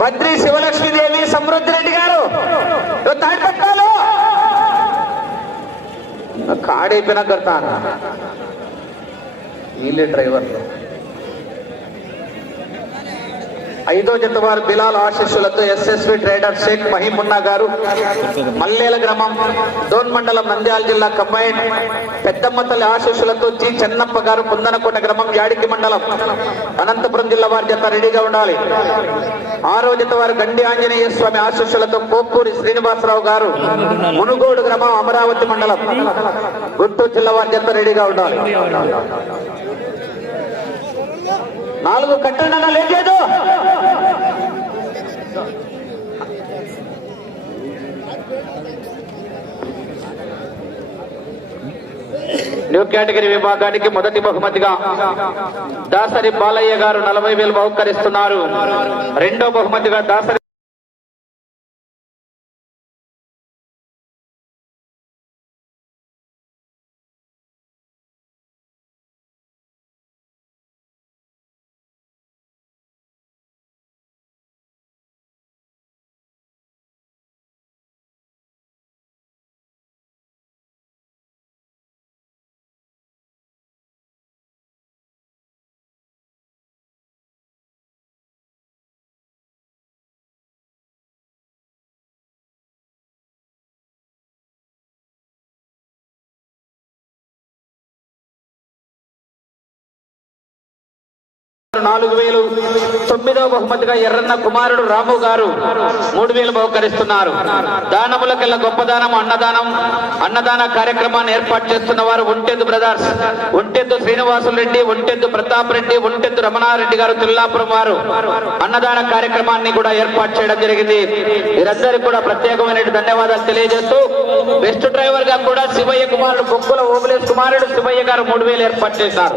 మంత్రి శివలక్ష్మీదేవి సమృద్ధి రెడ్డి గారు తాడిపట్టాలు కాడైపోయినా కడతాను? వీళ్ళే డ్రైవర్లు. ఐదో జత వారు బిలాల్ ఆశీస్సులతో ఎస్ఎస్వి ట్రేడర్ షేక్ మహిమున్నా గారు మల్లేల గ్రామం డోన్ మండలం నంద్యాల జిల్లా కంబైన్ పెద్దమ్మ తల్లి ఆశీస్సులతో జి చెన్నప్ప గారు కుందనకోట గ్రామం యాడికి మండలం అనంతపురం జిల్లా వారి జత రెడీగా ఉండాలి. ఆరో జత వారు గండి ఆంజనేయ స్వామి ఆశీస్సులతో కోప్పూరి శ్రీనివాసరావు గారు మునుగోడు గ్రామం అమరావతి మండలం గుంటూరు జిల్లా వారి జత రెడీగా ఉండాలి. నాలుగు కట్టండి లేదు న్యూ కేటగిరీ విభాగానికి మొదటి బహుమతిగా దాసరి బాలయ్య గారు నలభై వేలు బహుకరిస్తున్నారు. రెండో బహుమతిగా దాసరి నాలుగు వేలు. తొమ్మిదవ బహుమతిగా ఎర్రన్న కుమారుడు రాము గారు మూడు వేలు బహుకరిస్తున్నారు. దానములకెల్లా గొప్ప దానం అన్నదానం అన్నదాన కార్యక్రమాన్ని ఏర్పాటు చేస్తున్న వారు ఒంటెద్దు బ్రదర్స్ ఒంటెద్దు శ్రీనివాసులు రెడ్డి ఒంటెద్దు ప్రతాప్ రెడ్డి ఒంటెద్దు రమణారెడ్డి గారు తిల్లాపురం వారు అన్నదాన కార్యక్రమాన్ని కూడా ఏర్పాటు చేయడం జరిగింది. వీరందరికీ కూడా ప్రత్యేకమైన ధన్యవాదాలు తెలియజేస్తూ బెస్ట్ డ్రైవర్గా కూడా శివయ్య కుమారుడు బొక్కుల ఓబులేష్ కుమారుడు శివయ్య గారు మూడు వేలు ఏర్పాటు చేశారు.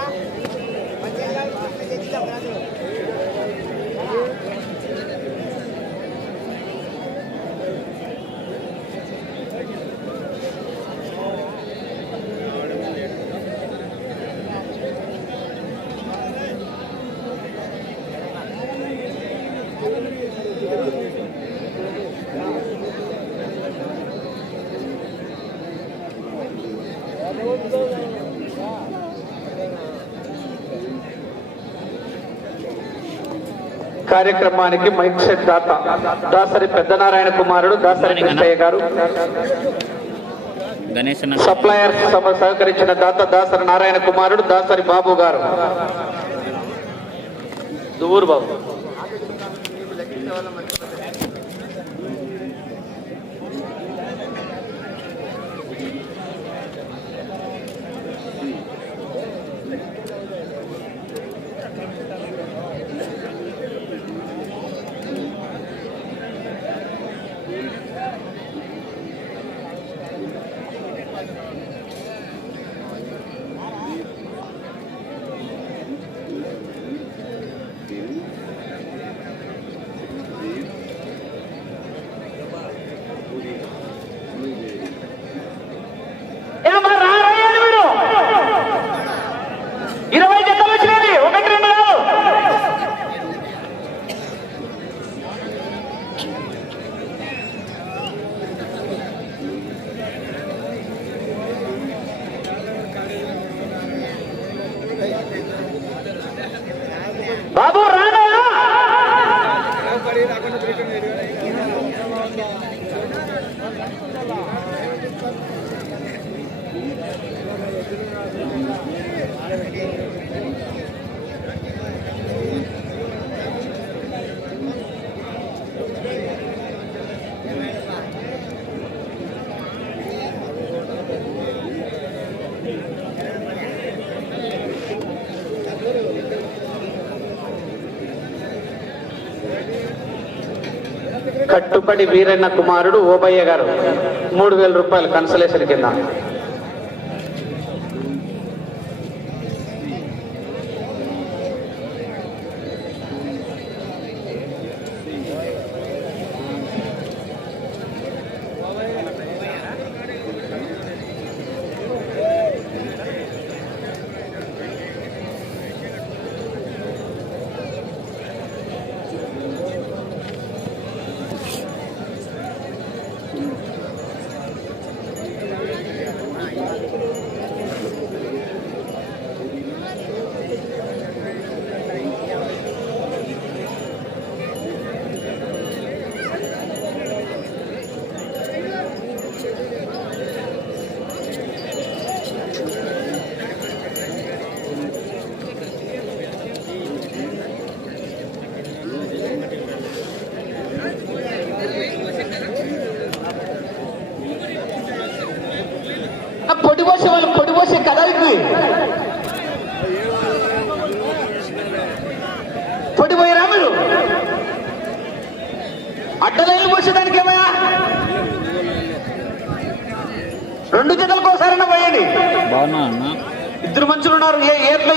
కార్యక్రమానికి మైక్ సెట్ దాత దాసరి పెద్దనారాయణ కుమారుడు దాసరి కృష్ణయ్య గారు. గణేష్ సప్లయర్ సభ సహకరించిన దాత దాసరి నారాయణ కుమారుడు దాసరి బాబు గారు. దూరు బాబు. కట్టుబడి వీరన్న కుమారుడు ఓబయ్య గారు. మూడు వేల రూపాయలు కన్సలేషన్ కింద. జతలకు ఒకసారైనా పోయండి. బాగున్నా అన్న? ఇద్దరు మనుషులు ఉన్నారు. ఏ ఏట్లో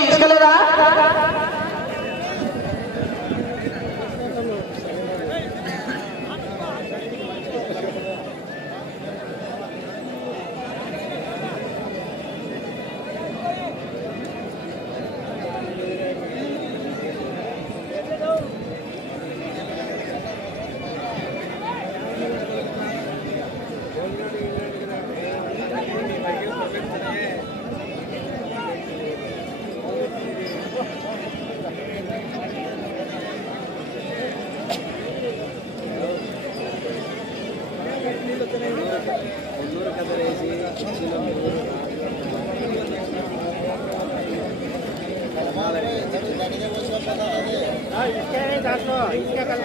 ఇసుకలేదా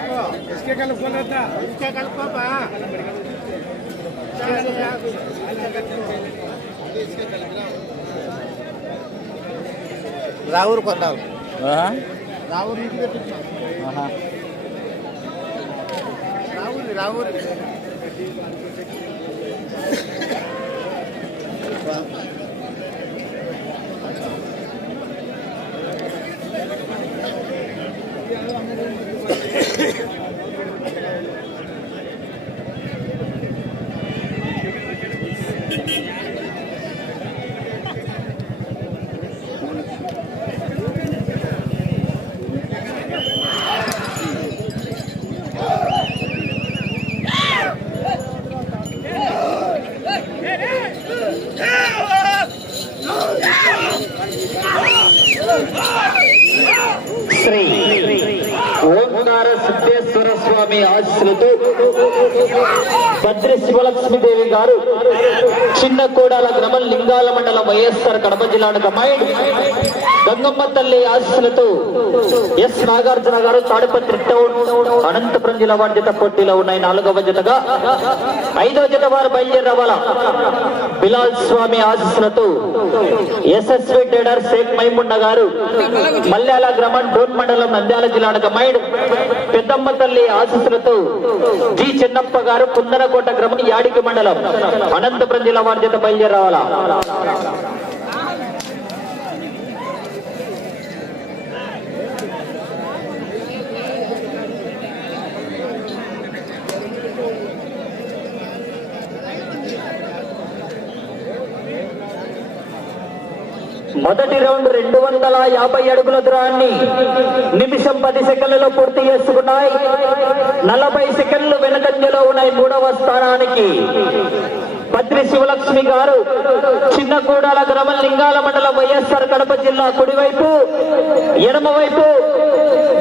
రావురు కొండాలు. ఆహా. రావురు ఆహా. రావురి రావురి శ్రీ ఓంకార స్వామి ఆశీస్సులతో భద్రి శివలక్ష్మీదేవి గారు చిన్న కోడాల గ్రామం లింగాల మండలం వైఎస్ఆర్ కడప జిల్లా కమాండ్ గంగమ్మ తల్లి ఆశీస్సులతో ఎస్ నాగార్జున గారు తాడిపత్రి టౌన్ అనంతపురం జిల్లా వారి జత పోటీలో ఉన్నాయి. నాలుగవ జతగా ఐదవ జత వారు బయలుదేరి బిలాల్ స్వామి ఆశీస్సులతో ఎస్ఎస్వి ట్రేడర్ షేక్ మైముండ గారు మల్యాల గ్రామం డోన్ మండలం నంద్యాల జిల్లా కమైడ్ పెద్దమ్మ తల్లి ఆశీస్సులతో జి చిన్నప్ప గారు కుందనకోట గ్రామం యాడికి మండలం అనంతపురం జిల్లా వారి చేత బయలుదేరి మొదటి రౌండ్ రెండు వందల యాభై అడుగుల దూరాన్ని నిమిషం పది సెకండ్లలో పూర్తి చేసుకున్నాయి. నలభై సెకండ్లు వెనకంజలో ఉన్నాయి మూడవ స్థానానికి. పత్రి శివలక్ష్మి గారు చిన్న కూడాల గ్రామం లింగాల మండలం వైఎస్ఆర్ కడప జిల్లా కుడివైపు ఎడమ వైపు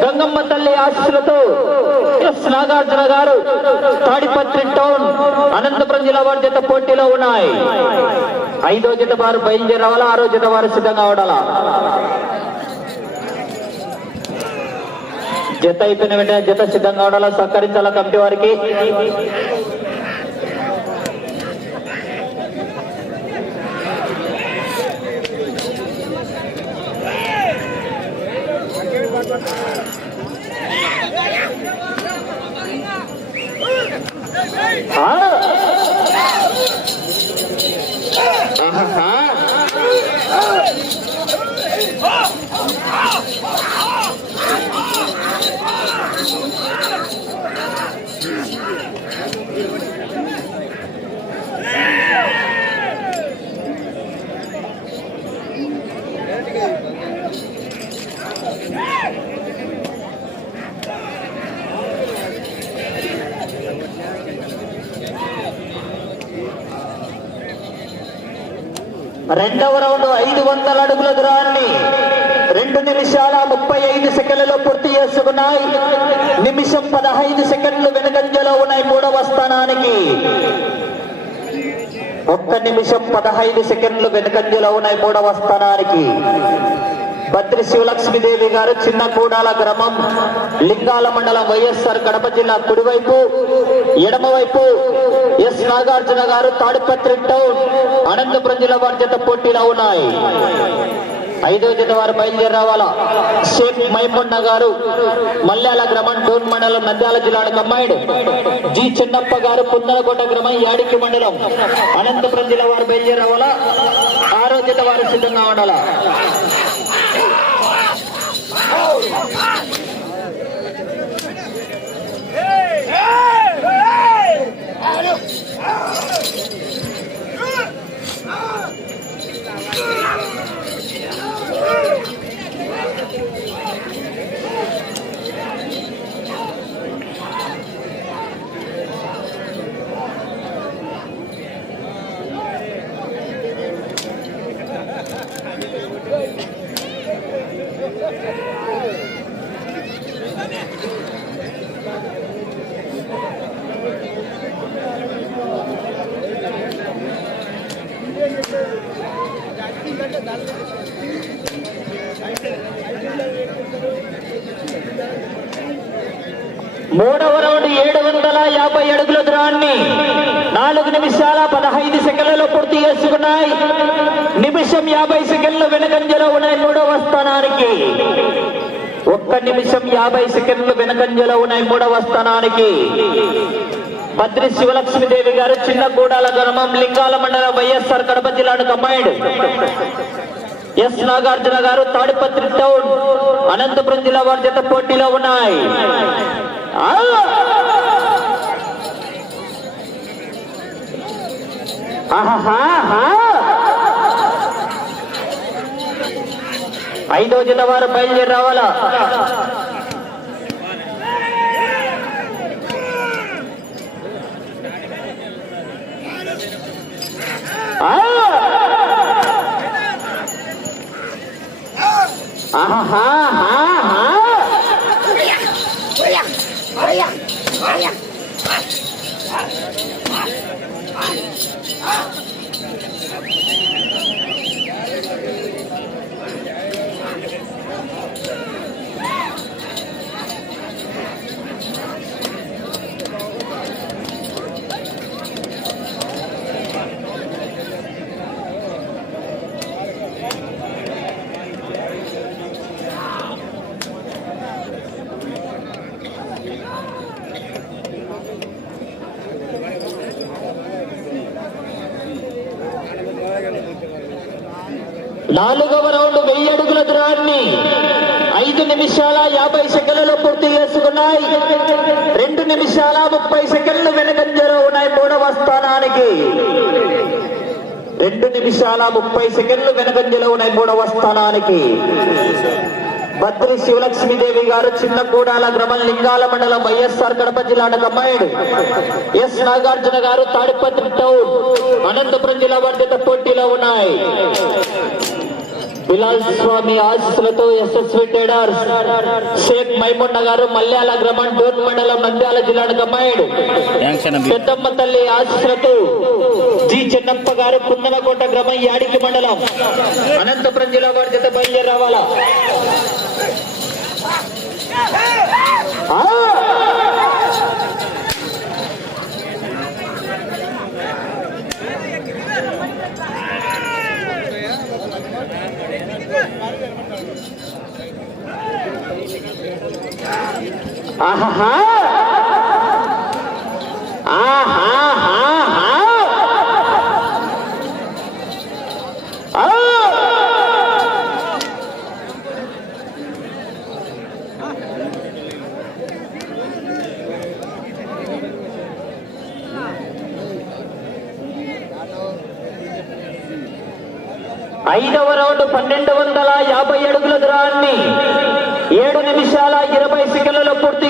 గంగమ్మ తల్లి ఆశీస్సులతో ఎస్ నాగార్జున గారు తాడిపత్రి టౌన్ అనంతపురం జిల్లా వారి జత పోటీలో ఉన్నాయి. ఐదో జత వారు బయలుదేరి రావాలా ఆరో జత వారు సిద్ధంగా అవడాలా జత అయిపోయిన వెంటనే జత సిద్ధంగా అవడాలా సహకరించాలా కమిటీ వారికి ఆ! ఆహాహా. రెండవ రౌండ్ ఐదు వందల అడుగుల దూరాన్ని రెండు నిమిషాల ముప్పై ఐదు సెకండ్లలో పూర్తి చేసుకున్నాయి నిమిషం పదహైదు సెకండ్లు వెనుకంజలో ఉన్నాయి మూడవ స్థానానికి. ఒక్క నిమిషం పదహైదు సెకండ్లు వెనుకంజలో ఉన్నాయి మూడవ స్థానానికి. భద్రి శివలక్ష్మీదేవి గారు చిన్న కూడాల గ్రామం లింగాల మండలం వైఎస్ఆర్ కడప జిల్లా కుడివైపు ఎడమవైపు ఎస్ నాగార్జున గారు తాడిపత్రి టౌన్ అనంతపురం జిల్లా వారి జత పోటీలో ఉన్నాయి. ఐదో జత వారు బయలుదేరి రావాలా? షేక్ మైమున్న గారు మల్యాల గ్రామం డోన్ మండలం నంద్యాల జిల్లాకు అమ్మాయిడు జి చిన్నప్ప గారు పుందలకోట గ్రామం యాడికి మండలం. అనంతపురం జిల్లా వారు బయలుదేరి రావాలా? ఆరో జత వారు సిద్ధంగా ఉండాలా? Ah రౌండ్ ఏడు వందల యాభై అడుగుల దూరాన్ని నాలుగు నిమిషాల పదహైదు సెకండ్లలో పూర్తి చేసుకున్నాయి. నిమిషం యాభై సెకండ్లు వెనకంజలో ఉన్నాయి మూడవ స్థానానికి. ఒక్క నిమిషం యాభై సెకండ్లు వెనకంజలో ఉన్నాయి మూడవ స్థానానికి. భద్రి శివలక్ష్మీదేవి గారు చిన్న గూడాల గ్రామం లింగాల మండలం వైఎస్ఆర్ కడప జిల్లాను కమ్మాయిడు ఎస్ నాగార్జున గారు తాడిపత్రి టౌన్ అనంతపురం జిల్లా వారి జత పోటీలో ఉన్నాయి. ఆ! ఆహాహా! ఐదో జిల్లా వారు బయలుదేరి రావాలా ఆ! 何? నాలుగవ రౌండ్ వెయ్యి అడుగుల దూరాన్ని ఐదు నిమిషాల యాభై సెకండ్లలో పూర్తి చేసుకున్నాయి. రెండు నిమిషాల ముప్పై సెకండ్లు వెనకంజలో ఉన్నాయి మూడవ స్థానానికి. రెండు నిమిషాల ముప్పై సెకండ్లు వెనకంజలో ఉన్నాయి మూడవ స్థానానికి. భద్రి శివలక్ష్మీదేవి గారు చిన్న కూడాల గ్రామం లింగాల మండలం వైఎస్ఆర్ కడప జిల్లా అమ్మాయిడు ఎస్ నాగార్జున గారు తాడిపత్రి టౌన్ అనంతపురం జిల్లా వర్ధిత పోటీలో ఉన్నాయి. బిలాల్ స్వామి ఆశీస్సులతో ఎస్ఎస్వి ట్రేడర్స్ షేక్ మైమున్న గారు మల్యాల గ్రామం డోర్ మండలం నంద్యాల జిల్లాను కమ్మాయిడు పెద్దమ్మ తల్లి ఆశీస్సులతో జి చెన్నప్ప గారు కుందనకోట గ్రామం యాడికి మండలం. అనంతపురం జిల్లా వారి చేత బయలుదేరి రావాలా? ఆహా ఐదవ రౌండ్ పన్నెండు వందల యాభై అడుగుల దూరాన్ని ఏడు నిమిషాల ఇరవై సెకండ్లలో పూర్తి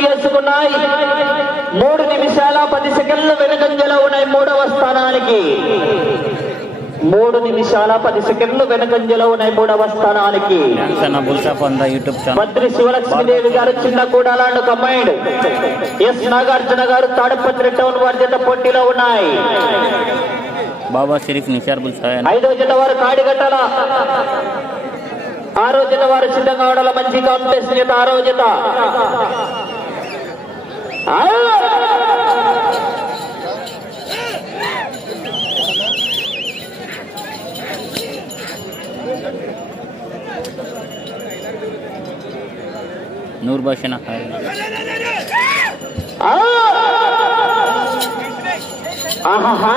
చేసుకున్నాయి మూడు నిమిషాల పది సెకండ్లు వెనుకంజలో ఉన్నాయి మూడవ స్థానానికి. మూడు నిమిషాల పది సెకండ్లు వెనుకంజలో ఉన్నాయి మూడవ స్థానానికి. మంత్రి శివలక్ష్మీదేవి గారు చిన్న కూడాలాండు కమ్మాయిడ్ ఎస్ నాగార్జున గారు తాడపత్రి టౌన్ వారి పోటీలో ఉన్నాయి. బాబా షరీఫ్ ఐదో జత వారు కాడిగట్టాల. ఆరో జత వారు సిద్ధంగా ఉండాలి మంచి కాంపిటీషన్ జత ఆరో జత! నూరు బాషన్ ఆహా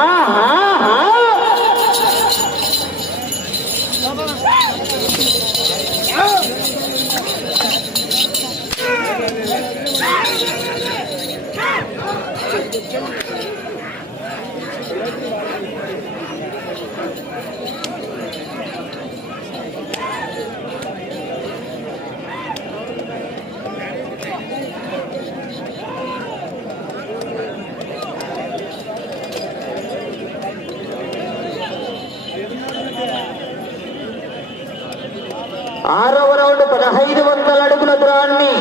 ఆరవ రౌండ్ పదహైదు వందల అడుగుల దూరాన్ని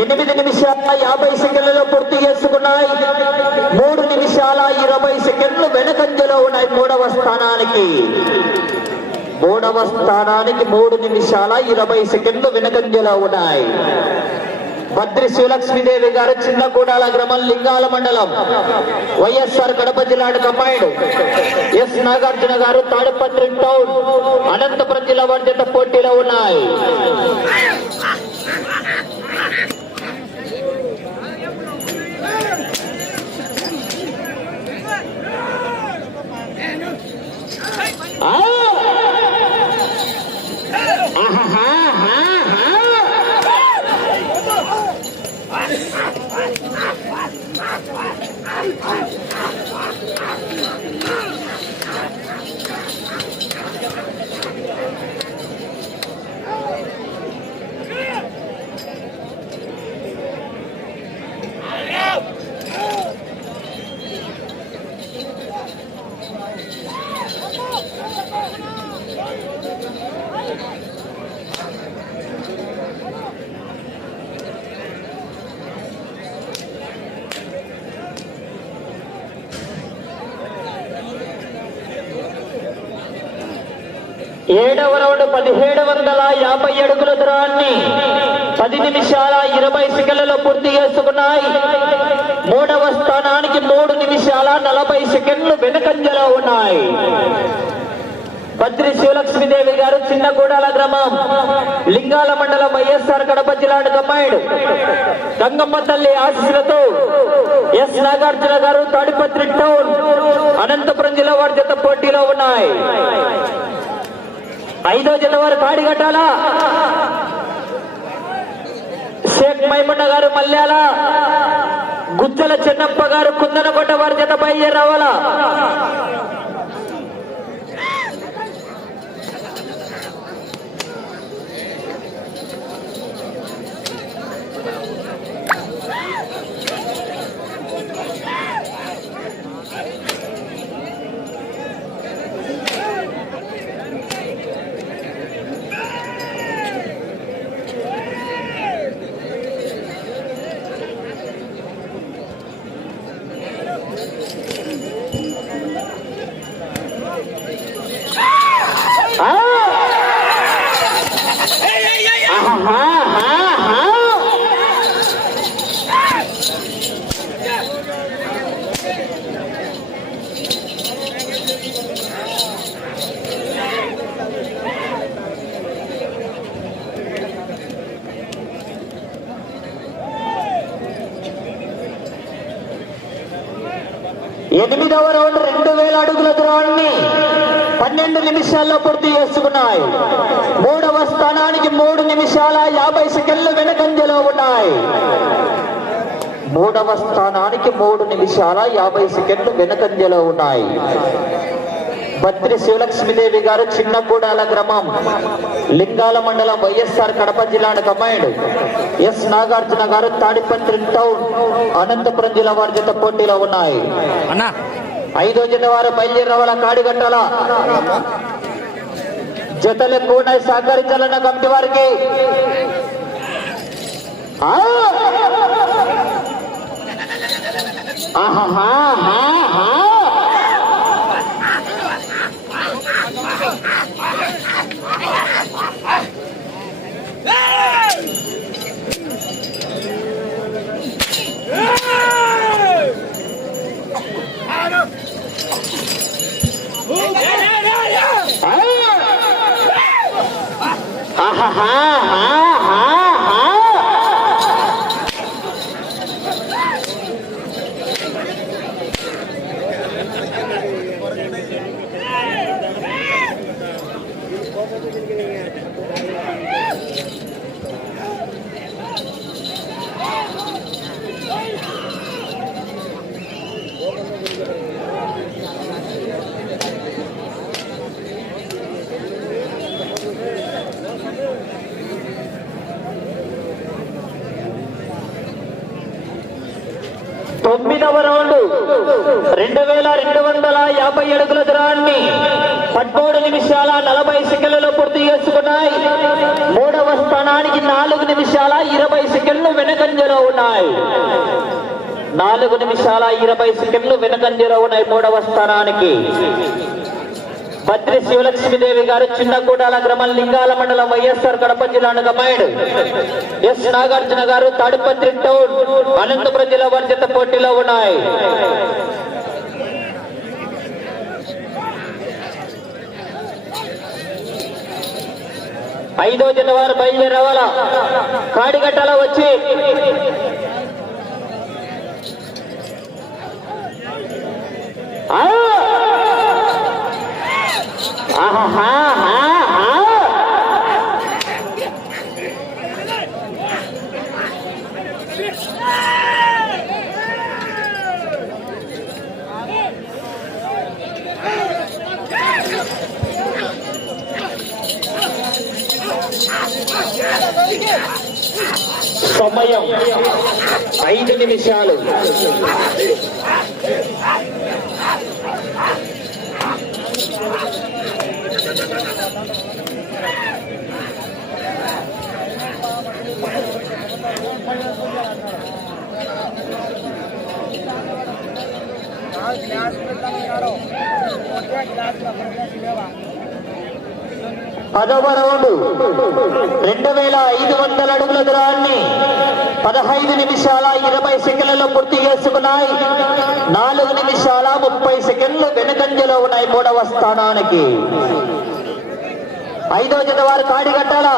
ఎనిమిది నిమిషాల యాభై సెకండ్లలో పూర్తి చేసుకున్నాయి. మూడు నిమిషాల ఇరవై సెకండ్లు వెనకంజలో ఉన్నాయి మూడవ స్థానానికి. మూడవ స్థానానికి మూడు నిమిషాల ఇరవై సెకండ్లు వెనకంజలో ఉన్నాయి. భద్రి శివలక్ష్మీదేవి గారు చిన్న కూడాల గ్రామం లింగాల మండలం. వైఎస్ఆర్ కడప జిల్లా కమ్మాయిడు ఎస్ నాగార్జున గారు తాడిపత్రి టౌన్. అనంతపురం జిల్లా వారి పోటీలో ఉన్నాయి. Ah! పది నిమిషాల ఇరవై సెకండ్లలో పూర్తి చేసుకున్నాయి. మూడవ స్థానానికి మూడు నిమిషాల నలభై సెకండ్లు వెనుకంజలో ఉన్నాయి. బద్రి శివలక్ష్మీదేవి గారు చిన్నగూడాల గ్రామం. లింగాల మండలం వైఎస్ఆర్ కడప జిల్లా కమ్మాయిడు గంగమ్మ తల్లి ఆశీస్సులతో ఎస్ నాగార్జున గారు తాడిపత్రి టౌన్ అనంతపురం జిల్లా వారి జత పోటీలో ఉన్నాయి. ఐదో జిల్లా వారు కాడి కట్టాలా? షేక్ మైమన్న గారు మల్యాల గుజ్జల చెన్నప్ప గారు కుందనకొట్ట వారి జత బయలుదేరి రావాలా. ఎనిమిదవ రౌండ్ రెండు వేల అడుగుల దూరాన్ని పన్నెండు నిమిషాల్లో పూర్తి చేసుకున్నాయి. మూడవ స్థానానికి మూడు నిమిషాల యాభై సెకండ్లు వెనకంజలో ఉన్నాయి. మూడవ స్థానానికి మూడు నిమిషాల యాభై సెకండ్లు వెనకంజలో ఉన్నాయి. బద్రి శివలక్ష్మీదేవి గారు చిన్నగూడాల గ్రామం లింగాల మండలం వైఎస్ఆర్ కడప జిల్లాను కమాండ్. ఎస్ నాగార్జున గారు తాడిపత్రి టౌన్ అనంతపురం జిల్లా వారి జత పోటీలో ఉన్నాయి. ఐదో జత వారు బయలుదేరి రావాల కాడిగట్టాల జతలు కూడా సహకరించాలన్న కమిటీ వారికి. ఆ! ఆహాహాహాహా! ఆ! ఆహాహాహాహా! తొమ్మిదవ రౌండ్ రెండు వేల రెండు వందల యాభై అడుగుల దూరాన్ని పదమూడు నిమిషాల నలభై సెకండ్లలో పూర్తి చేసుకున్నాయి మూడవ స్థానానికి నాలుగు నిమిషాల ఇరవై సెకండ్లు వెనకంజలో ఉన్నాయి. నాలుగు నిమిషాల ఇరవై సెకండ్లు వెనకంజలో ఉన్నాయి మూడవ స్థానానికి. భద్రి శివలక్ష్మీదేవి గారు చిన్నగూడాల గ్రామం లింగాల మండలం వైఎస్ఆర్ కడప జిల్లాను కమాండ్ ఎస్ నాగార్జున గారు తాడిపత్రి టౌన్ అనంతపురం జిల్లా వర్జిత పోటీలో ఉన్నాయి. ఐదో దిన వారు బయలుదేరి రావాలా కాడిగట్టలో వచ్చి. ఆహా సమయం. ఐదు నిమిషాలు. పదవ రౌండ్ రెండు వేల ఐదు వందల అడుగుల దూరాన్ని పదహైదు నిమిషాల ఇరవై సెకండ్లలో పూర్తి చేసుకున్నాయి. నాలుగు నిమిషాల ముప్పై సెకండ్లు వెనుకంజలో ఉన్నాయి మూడవ స్థానానికి. ఐదో జత వారు కాడిగట్టాల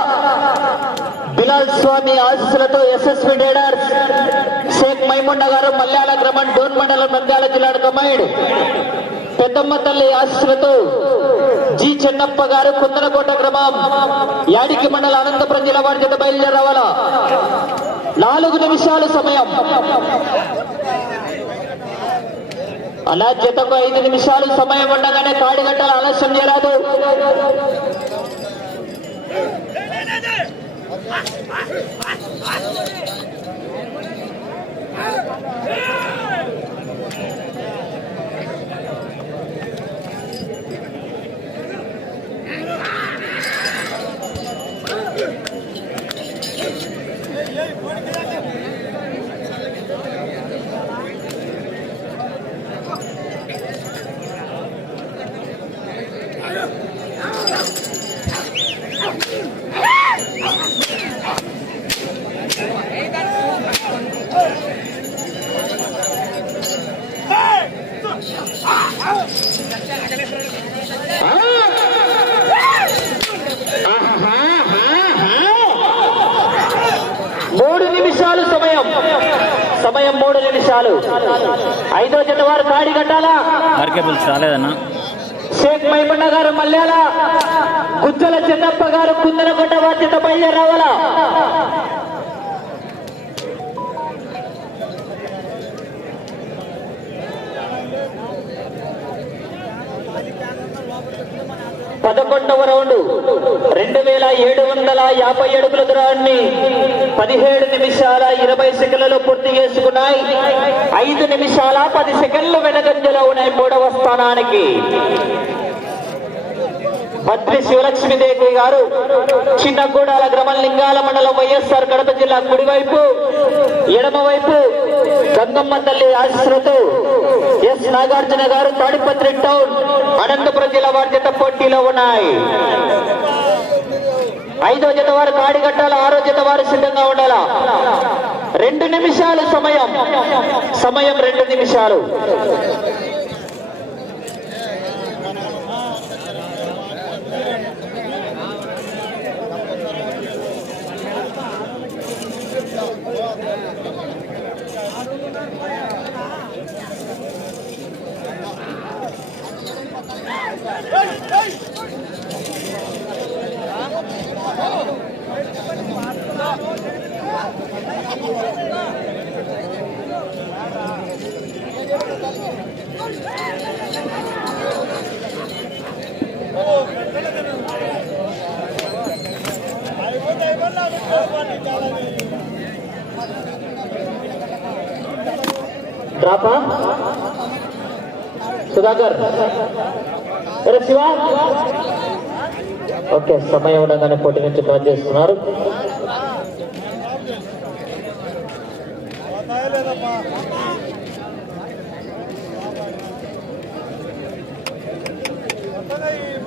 బిలాల్ స్వామి ఆశీస్సులతో ఎస్ఎస్వి డేడర్స్ షేక్ మైముండ గారు మల్యాల గ్రామం డోన్ మండలం నంద్యాల జిల్లాడు కమాయిడ్ పెద్దమ్మ తల్లి ఆశీస్సులతో జి చెన్నప్ప గారు కుందనకోట గ్రామం యాడికి మండల అనంతపురం జిల్లా వారి జత బయలుదేరవాలా నాలుగు నిమిషాలు సమయం అలా జతకు ఐదు నిమిషాలు సమయం ఉండగానే కాడిగట్టాల ఆలస్యం చేయరాదు Yeah! సమయం మూడు నిమిషాలు. ఐదో జత వారు కాడి కట్టాలా? ఆర్కే బుల్స్ రాలేదన్నా. షేక్ మైమన్న గారు మల్యాల గుజ్జల చిన్నప్ప గారు కుందనకొండ బాధ్యత బయలుదేరావాలా పదకొండవ రౌండ్ రెండు. వేల ఏడు వందల యాభై అడుగుల దూరాన్ని పదిహేడు నిమిషాల ఇరవై సెకండ్లలో పూర్తి చేసుకున్నాయి. ఐదు నిమిషాల పది సెకండ్లు వెనకంజలో ఉన్నాయి మూడవ స్థానానికి. భద్రి శివలక్ష్మీదేవి గారు చిన్నగూడాల గ్రామం లింగాల మండలం వైఎస్ఆర్ కడప జిల్లా కుడివైపు ఎడమవైపు గంగమ్మ తల్లి ఆశ్రతో ఎస్ నాగార్జున గారు తాడిపత్రి టౌన్ అనంతపురం జిల్లా బాధ్యత పోటీలో ఉన్నాయి. ఐదో జత వారు కాడి కట్టాలి? ఆరో జత వారు సిద్ధంగా ఉండాలా? రెండు నిమిషాలు సమయం. సమయం రెండు నిమిషాలు. డ్రాపా సుధాకర్. శివ. ఓకే సమయం ఉండగానే పోటీ నుంచి పనిచేస్తున్నారు